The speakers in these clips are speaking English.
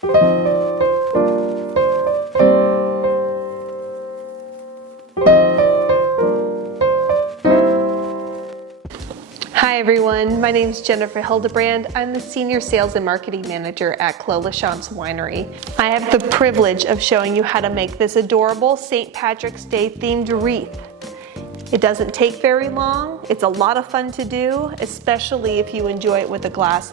Hi everyone, my name is Jennifer Hildebrand. I'm the Senior Sales and Marketing Manager at Clos LaChance Winery. I have the privilege of showing you how to make this adorable St. Patrick's Day themed wreath. It doesn't take very long. It's a lot of fun to do, especially if you enjoy it with a glass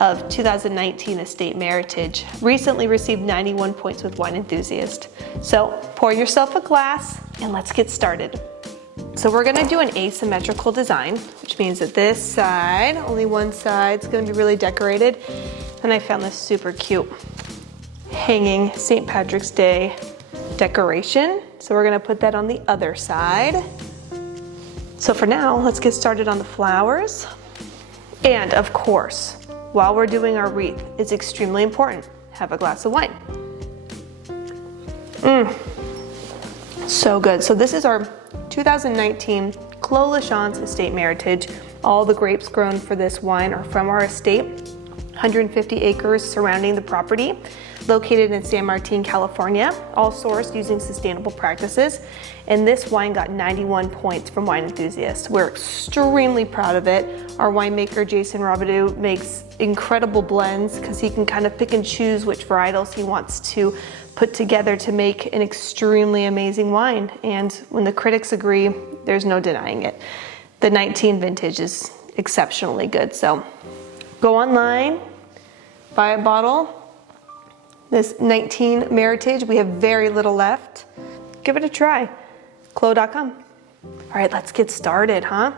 of 2019 Estate Meritage. Recently received 91 points with Wine Enthusiast. So pour yourself a glass and let's get started. So we're gonna do an asymmetrical design, which means that this side, only one side's gonna be really decorated. And I found this super cute hanging St. Patrick's Day decoration. So we're gonna put that on the other side. So for now, let's get started on the flowers. And of course, while we're doing our wreath, it's extremely important, have a glass of wine. So good. So this is our 2019 Clos LaChance Estate Meritage. All the grapes grown for this wine are from our estate, 150 acres surrounding the property, located in San Martin, California, all sourced using sustainable practices. And this wine got 91 points from Wine Enthusiast. We're extremely proud of it. Our winemaker, Jason Robidoux, makes incredible blends because he can kind of pick and choose which varietals he wants to put together to make an extremely amazing wine. And when the critics agree, there's no denying it. The 19 vintage is exceptionally good. So go online, buy a bottle. This 19 Meritage, we have very little left. Give it a try, clos.com. All right, let's get started, huh?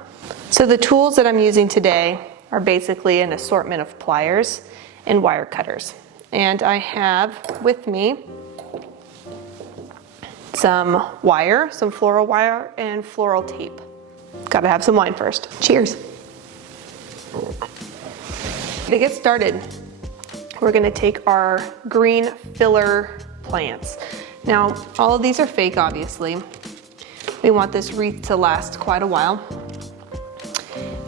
So the tools that I'm using today are basically an assortment of pliers and wire cutters. And I have with me some wire, some floral wire, and floral tape. Gotta have some wine first. Cheers. To get started, we're gonna take our green filler plants. Now, all of these are fake, obviously. We want this wreath to last quite a while.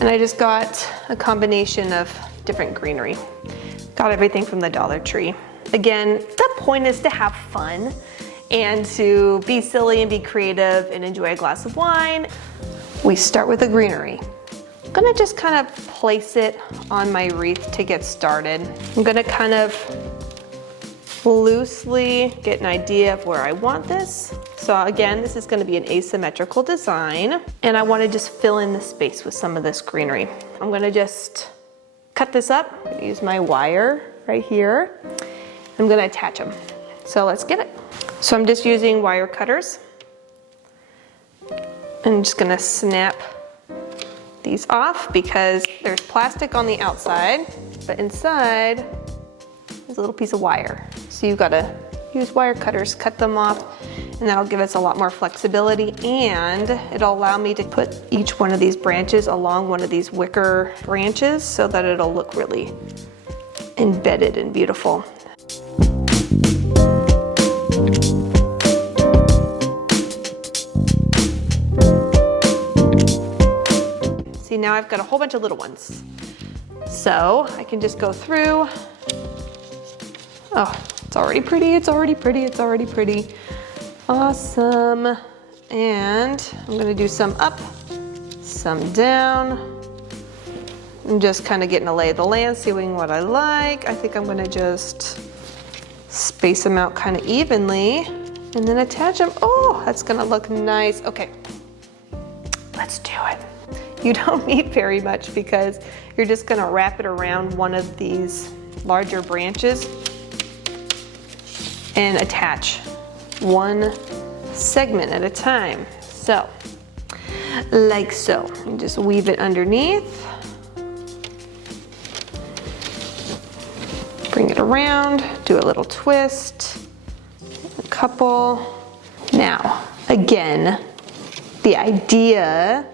And I just got a combination of different greenery. Got everything from the Dollar Tree. Again, the point is to have fun and to be silly and be creative and enjoy a glass of wine. We start with the greenery. I'm gonna just kind of place it on my wreath to get started. I'm gonna kind of loosely get an idea of where I want this. So again, this is gonna be an asymmetrical design, and I wanna just fill in the space with some of this greenery. I'm gonna just cut this up, use my wire right here. I'm gonna attach them. So let's get it. So I'm just using wire cutters. I'm just gonna snap these off because there's plastic on the outside, but inside is a little piece of wire. So you've gotta use wire cutters, cut them off, and that'll give us a lot more flexibility, and it'll allow me to put each one of these branches along one of these wicker branches so that it'll look really embedded and beautiful. See, now I've got a whole bunch of little ones. So I can just go through. Oh, it's already pretty, it's already pretty, it's already pretty. Awesome. And I'm gonna do some up, some down. I'm just kind of getting a lay of the land, seeing what I like. I think I'm gonna just space them out kind of evenly and then attach them. Oh, that's gonna look nice. Okay, let's do it. You don't need very much because you're just gonna wrap it around one of these larger branches and attach one segment at a time. So, like so. And just weave it underneath. Bring it around, do a little twist, a couple. Now, again, the idea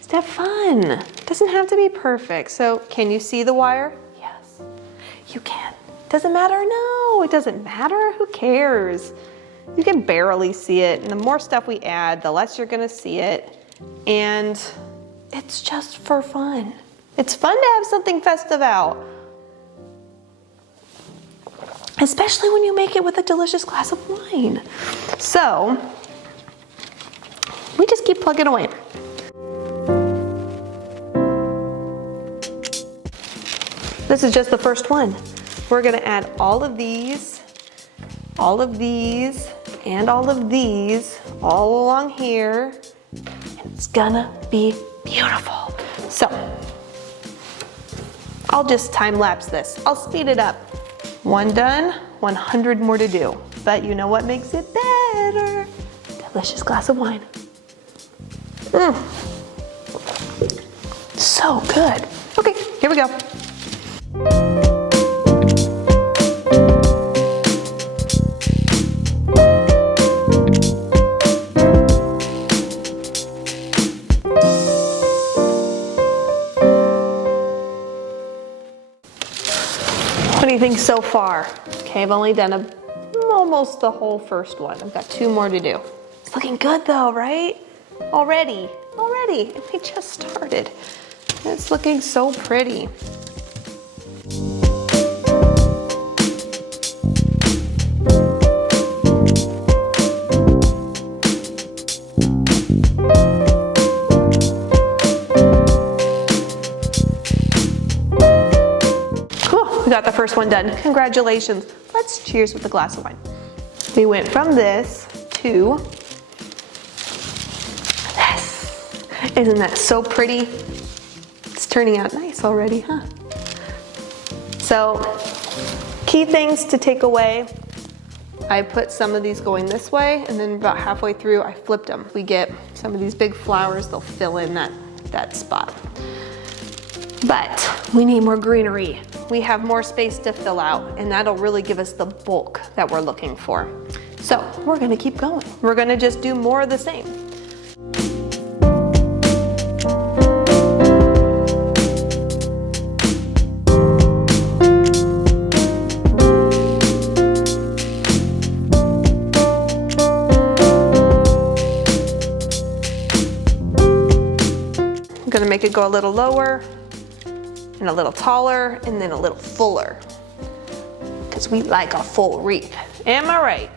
is to have fun. It doesn't have to be perfect. So can you see the wire? Yes, you can. Doesn't matter? No, it doesn't matter. Who cares? You can barely see it. And the more stuff we add, the less you're gonna see it. And it's just for fun. It's fun to have something festive out. especially when you make it with a delicious glass of wine. So we just keep plugging away. This is just the first one. We're gonna add all of these, and all of these all along here. And it's gonna be beautiful. So I'll just time lapse this. I'll speed it up. One done, 100 more to do. But you know what makes it better? Delicious glass of wine. So good. Okay, here we go. What do you think so far? Okay, I've only done almost the whole first one. I've got 2 more to do. It's looking good though, right? Already, and we just started. It's looking so pretty. We got the first one done. Congratulations. Let's cheers with a glass of wine. We went from this to this. Isn't that so pretty? It's turning out nice already, huh? So, key things to take away. I put some of these going this way, and then about halfway through, I flipped them. We get some of these big flowers, they'll fill in that spot. But we need more greenery. We have more space to fill out, and that'll really give us the bulk that we're looking for. So we're gonna keep going. We're gonna just do more of the same. I'm gonna make it go a little lower, and a little taller, and then a little fuller. Because we like a full wreath. Am I right?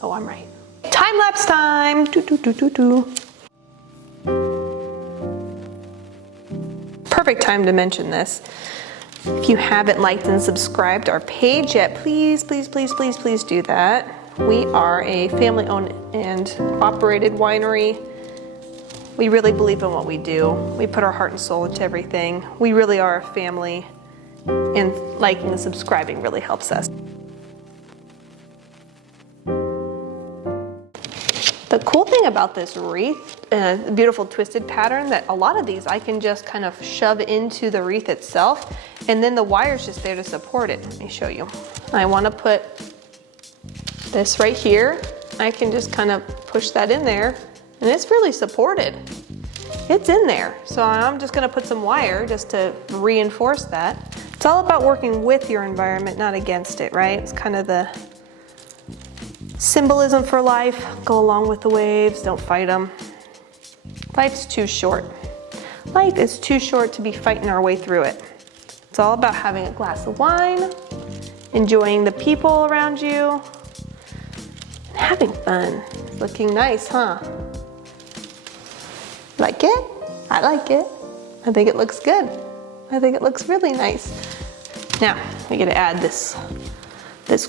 Oh, I'm right. Time lapse time. Perfect time to mention this. If you haven't liked and subscribed our page yet, please, please, please, please, please do that. We are a family-owned and operated winery. We really believe in what we do. We put our heart and soul into everything. We really are a family, and liking and subscribing really helps us. The cool thing about this wreath, beautiful twisted pattern, that a lot of these I can just kind of shove into the wreath itself, and then the wire's just there to support it. Let me show you. I want to put this right here. I can just kind of push that in there, and it's really supported. It's in there. So I'm just gonna put some wire just to reinforce that. It's all about working with your environment, not against it, right? It's kind of the symbolism for life. Go along with the waves, don't fight them. Life's too short. Life is too short to be fighting our way through it. It's all about having a glass of wine, enjoying the people around you, and having fun. Looking nice, huh? Like it? I like it. I think it looks good. I think it looks really nice. Now, we gotta add this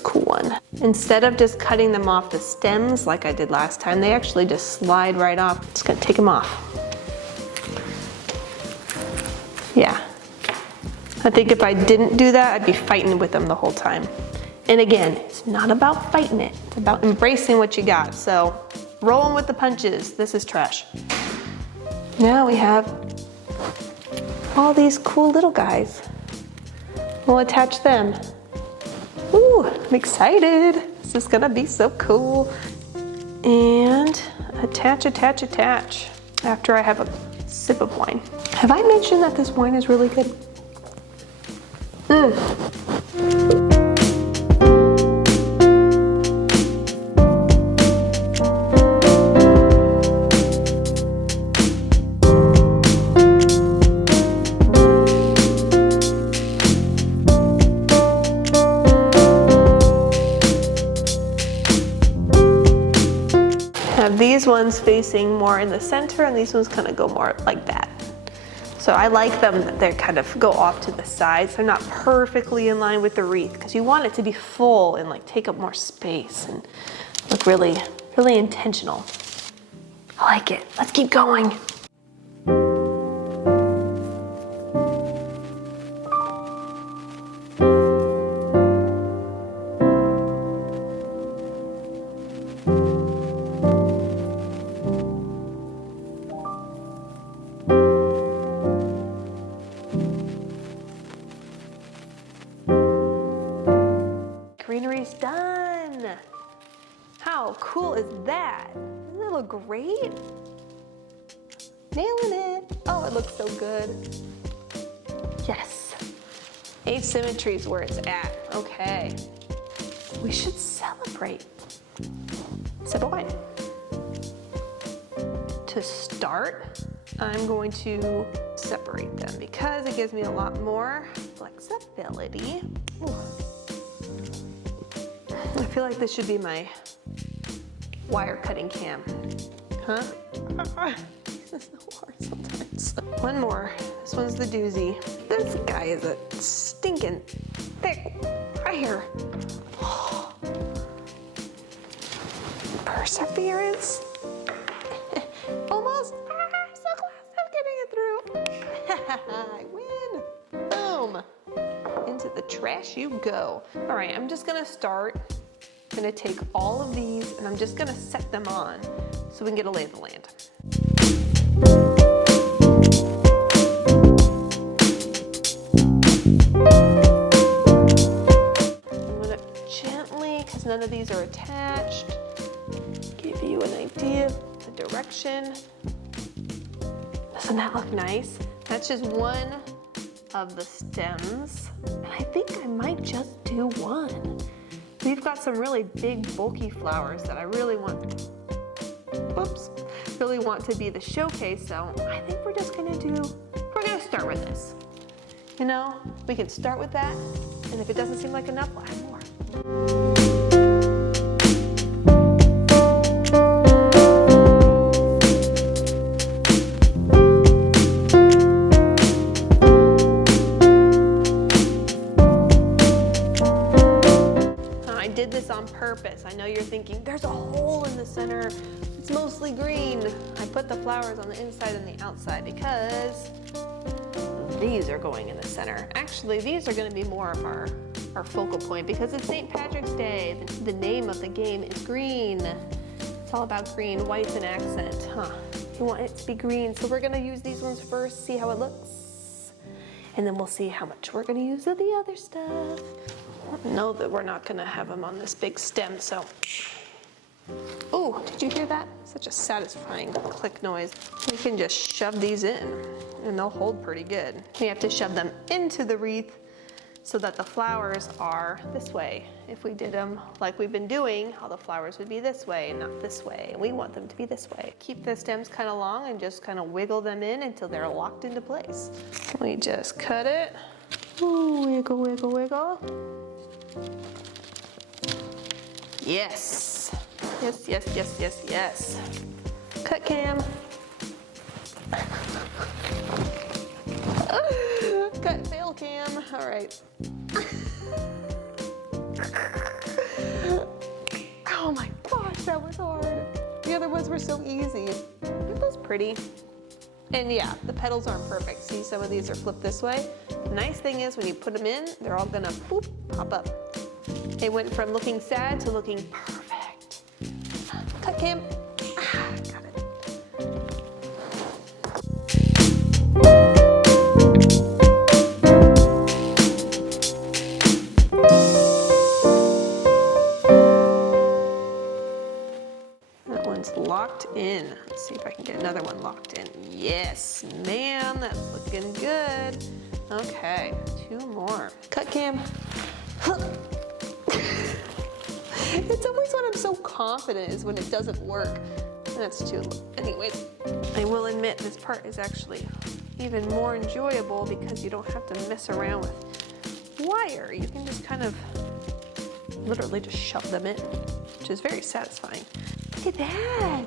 cool one. Instead of just cutting them off the stems like I did last time, they actually just slide right off. Just gonna take them off. Yeah. I think if I didn't do that, I'd be fighting with them the whole time. And again, it's not about fighting it. It's about embracing what you got. So, rolling with the punches. This is trash. Now we have all these cool little guys. We'll attach them. Ooh, I'm excited. This is gonna be so cool. And attach, attach, attach. After I have a sip of wine. Have I mentioned that this wine is really good? these ones facing more in the center and these ones kind of go more like that. So I like them that they kind of go off to the sides. They're not perfectly in line with the wreath because you want it to be full and like take up more space and look really, really intentional. I like it. Let's keep going. Greenery's done. How cool is that? Doesn't it look great? Nailing it. Oh, it looks so good. Yes. Asymmetry is where it's at. Okay. We should celebrate. So do I. To start, I'm going to separate them because it gives me a lot more flexibility. Ooh. I feel like this should be my wire cutting cam. Huh? This is so hard sometimes. One more. This one's the doozy. This guy is a stinking thick wire. Perseverance. Almost. So close. I'm getting it through. I win. Boom. Into the trash you go. All right, I'm just gonna start. I'm gonna take all of these and I'm just gonna set them on so we can get a lay of the land. I'm gonna gently, because none of these are attached, give you an idea of the direction. Doesn't that look nice? That's just one of the stems. And I think I might just do one. We've got some really big, bulky flowers that I really want, really want to be the showcase. So I think we're gonna start with this. You know, we can start with that. And if it doesn't seem like enough, we'll add more. On purpose. I know you're thinking there's a hole in the center, it's mostly green. I put the flowers on the inside and the outside because these are going in the center. Actually, these are going to be more of our focal point because it's St. Patrick's Day. The name of the game is green. It's all about green. White's an accent, huh? You want it to be green, so we're going to use these ones first, see how it looks, and then we'll see how much we're going to use of the other stuff. Know that we're not gonna have them on this big stem, so. Oh, did you hear that? Such a satisfying click noise. We can just shove these in and they'll hold pretty good. We have to shove them into the wreath so that the flowers are this way. If we did them like we've been doing, all the flowers would be this way, not this way. And we want them to be this way. Keep the stems kind of long and just kind of wiggle them in until they're locked into place. We just cut it. Ooh, wiggle, wiggle, wiggle. Yes. Yes, yes, yes, yes, yes. Cut cam. Cut fail cam. All right. Oh my gosh, that was hard. The other ones were so easy. Aren't those pretty? And yeah, the petals aren't perfect. See, some of these are flipped this way. The nice thing is when you put them in, they're all gonna boop, pop up. They went from looking sad to looking perfect. Cut cam. Got it. That one's locked in. Let's see if I can get another one locked in. Yes, ma'am, that's looking good. Okay, two more. Cut cam. It's always when I'm so confident is when it doesn't work. That's too, anyways. I will admit this part is actually even more enjoyable because you don't have to mess around with wire. You can just kind of literally just shove them in, which is very satisfying. Look at that.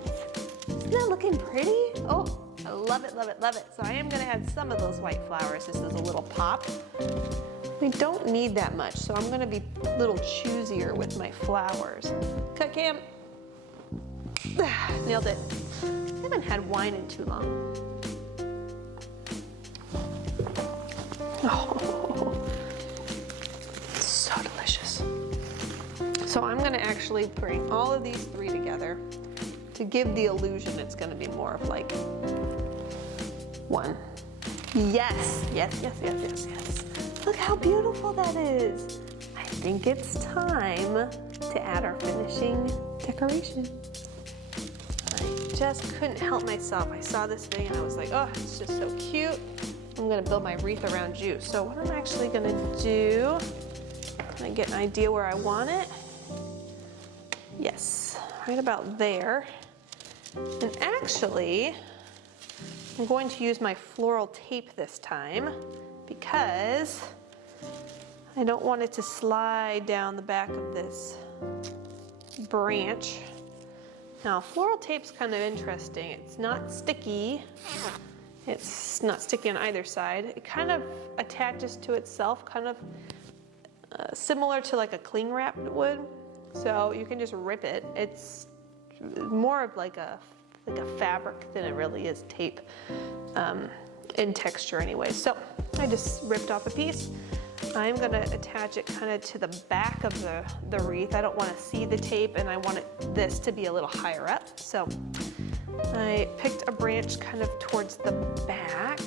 Isn't that looking pretty? Oh, I love it, love it, love it. So I am gonna add some of those white flowers just as a little pop. We don't need that much, so I'm gonna be a little choosier with my flowers. Cut cam. Nailed it. I haven't had wine in too long. Oh, so delicious. So I'm gonna actually bring all of these three together to give the illusion it's gonna be more of like one. Yes, yes, yes, yes, yes, yes. Look how beautiful that is. I think it's time to add our finishing decoration. I just couldn't help myself. I saw this thing and I was like, oh, it's just so cute. I'm gonna build my wreath around you. So what I'm actually gonna do, can I get an idea where I want it? Yes, right about there. And actually, I'm going to use my floral tape this time because I don't want it to slide down the back of this branch. Now, floral tape's kind of interesting. It's not sticky. It's not sticky on either side. It kind of attaches to itself, kind of similar to like a cling wrap would. So you can just rip it. It's more of like a fabric than it really is tape in texture anyway. So I just ripped off a piece. I'm gonna attach it kind of to the back of the wreath. I don't wanna see the tape and I want this to be a little higher up. So I picked a branch kind of towards the back.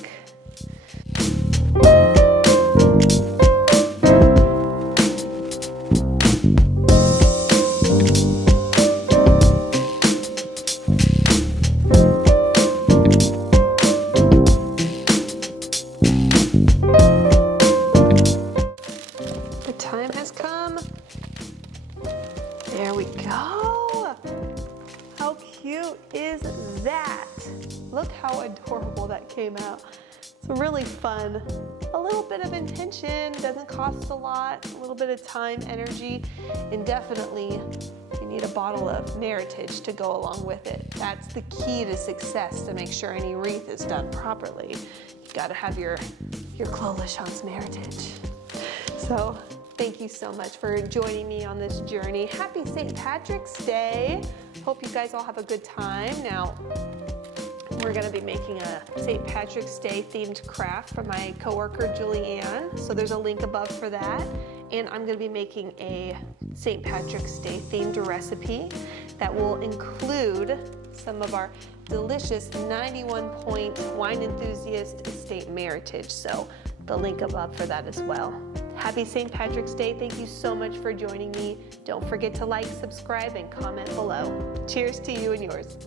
Time has come. There we go. How cute is that? Look how adorable that came out. It's really fun. A little bit of intention, doesn't cost a lot, a little bit of time, energy, and definitely you need a bottle of Meritage to go along with it. That's the key to success, to make sure any wreath is done properly. You gotta have your Clos LaChance Meritage. So, thank you so much for joining me on this journey. Happy St. Patrick's Day. Hope you guys all have a good time. Now, we're gonna be making a St. Patrick's Day themed craft for my coworker, Julianne. So there's a link above for that. And I'm gonna be making a St. Patrick's Day themed recipe that will include some of our delicious 91-point wine enthusiast estate Meritage. So the link above for that as well. Happy St. Patrick's Day. Thank you so much for joining me. Don't forget to like, subscribe, and comment below. Cheers to you and yours.